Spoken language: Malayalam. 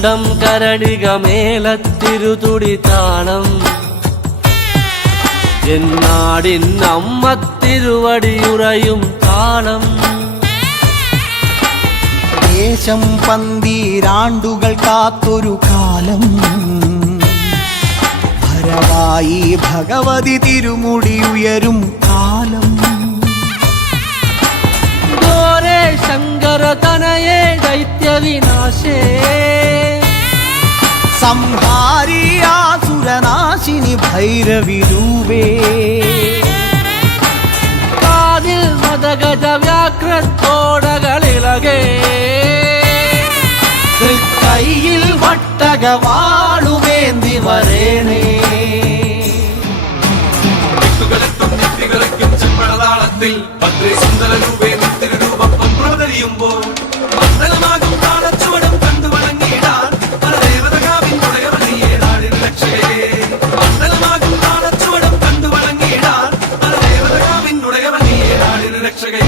തുണ്ടം കരടിക മേലത്തിരുതുടി താളം എന്നാടിൻ അമ്മ തിരുവടിയുറയും താളം ദേശം പന്തീരാണ്ടുകൾ കാത്തൊരു കാലം ഭരവായി ഭഗവതി തിരുമുടി ഉയരും കാലം ഗോരേ ശങ്കര തനയേ ദൈത്യവിനാശേ സംഹാരി ആസുരനാശിനി ഭൈരവി രൂപേ കാതിൽ മദഗജ വ്യാഘ്രത്തോടകളിലകേ കൈയിൽ വട്ടകവാളുമേന്തി വരേണേ ചെമ്പഴതാളത്തിൽ ഭദ്രേ സുന്ദര രൂപേ തിരുരൂപം പ്രവതരിയുമ്പോൾ മണ്ഡലമാകും താളച്ചുവടും കണ്ടു വണങ്ങിയിടാൻ പരദേവതകാവിൻ ഉടയവനിയെ നാടിൻ രക്ഷകേ മണ്ഡലമാകും താളച്ചുവടും കണ്ടു വണങ്ങിയിടാൻ പരദേവതകാവിൻ ഉടയവനിയെ നാടിൻ രക്ഷകേ